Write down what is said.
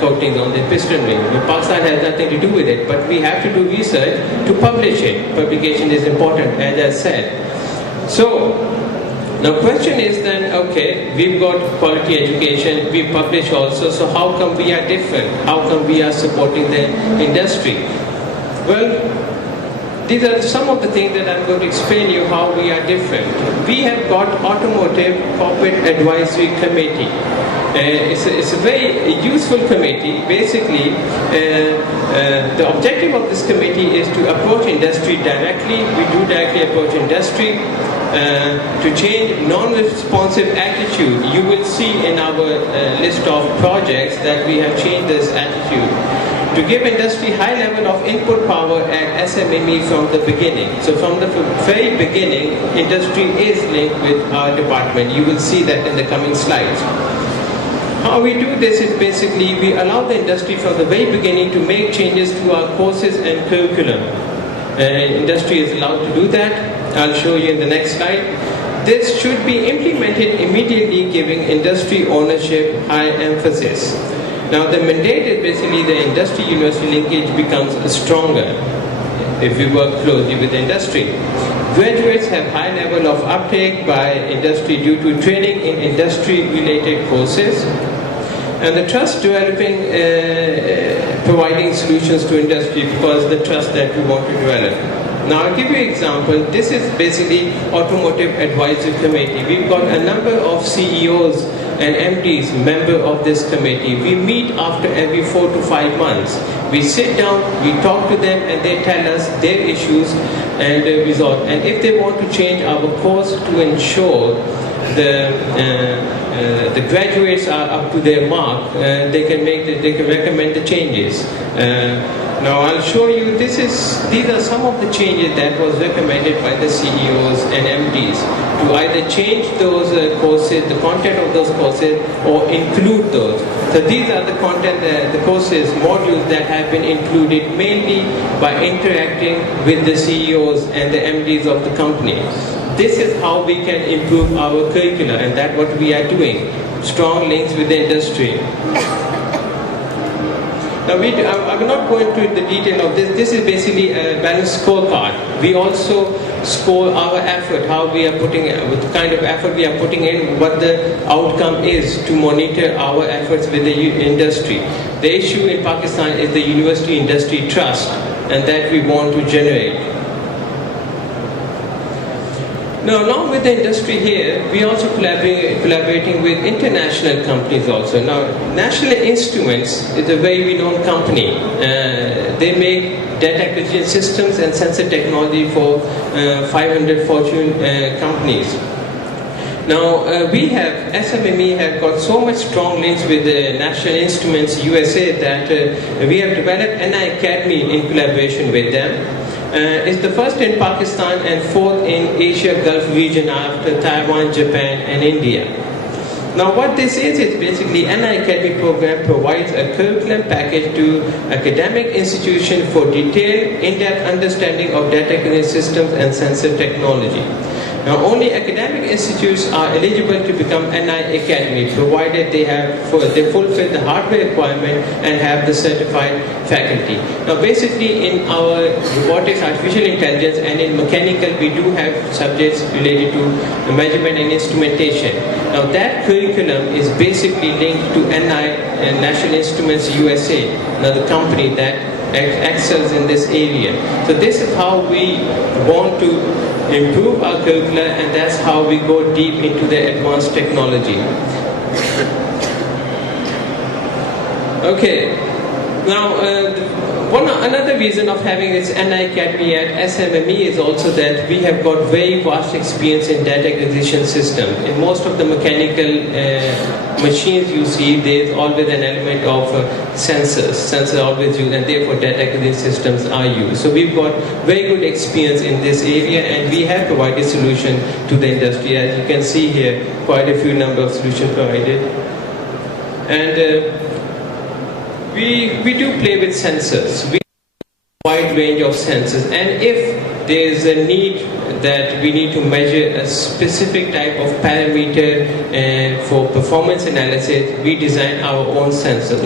coatings on the piston ring. Pakistan has nothing to do with it, but we have to do research to publish it. Publication is important, as I said. So, now question is then, okay, we've got quality education, we publish also, so how come we are different? How come we are supporting the industry? Well, these are some of the things that I'm going to explain you how we are different. We have got Automotive Corporate Advisory Committee. It's a very useful committee. Basically, the objective of this committee is to approach industry directly. We do directly approach industry to change non-responsive attitude. You will see in our list of projects that we have changed this attitude. To give industry high level of input power at SMME from the beginning. So from the very beginning, industry is linked with our department. You will see that in the coming slides. How we do this is basically we allow the industry from the very beginning to make changes to our courses and curriculum. Industry is allowed to do that. I'll show you in the next slide. This should be implemented immediately, giving industry ownership high emphasis. Now the mandate is basically the industry-university linkage becomes stronger if we work closely with the industry. Graduates have high level of uptake by industry due to training in industry-related courses, and the trust developing, providing solutions to industry because the trust that we want to develop. Now I'll give you an example. This is basically Automotive Advisory Committee. We've got a number of CEOs and MDs, member of this committee. We meet after every 4 to 5 months. We sit down, we talk to them, and they tell us their issues and resolve. And if they want to change our course to ensure the graduates are up to their mark, they can recommend the changes. Now I'll show you, these are some of the changes that was recommended by the CEOs and MDs to either change those courses, the content of those courses, or include those. So these are the content, the courses, modules that have been included mainly by interacting with the CEOs and the MDs of the company. This is how we can improve our curricula, and that's what we are doing. Strong links with the industry. Now, I will not go into the detail of this. This is basically a balanced scorecard. We also score our effort, how we are putting, what kind of effort we are putting in, what the outcome is to monitor our efforts with the industry. The issue in Pakistan is the university industry trust, and that we want to generate. Now, along with the industry here, we are also collaborating with international companies also. Now, National Instruments is a very renowned company. They make data acquisition systems and sensor technology for 500 Fortune companies. Now, we have, SMME have got so much strong links with the National Instruments USA that we have developed NI Academy in collaboration with them. It's the first in Pakistan and fourth in Asia Gulf region after Taiwan, Japan, and India. Now what this is basically NI Academy program provides a curriculum package to academic institutions for detailed, in-depth understanding of data acquisition systems and sensor technology. Now only academic institutes are eligible to become NI Academy provided they fulfill the hardware requirement and have the certified faculty. Now basically in our robotics, artificial intelligence, and in mechanical we do have subjects related to measurement and instrumentation. Now that curriculum is basically linked to NI, National Instruments USA, now the company that excels in this area. So this is how we want to improve our curricula, and that's how we go deep into the advanced technology. Okay, now another reason of having this NI Academy at SMME is also that we have got very vast experience in data acquisition system. In most of the mechanical machines you see, there is always an element of sensors. Sensors are always used, and therefore data acquisition systems are used. So we've got very good experience in this area, and we have provided solution to the industry. As you can see here, quite a few number of solutions provided. And we do play with sensors. We have a wide range of sensors, and if there is a need that we need to measure a specific type of parameter, and for performance analysis we design our own sensors. Now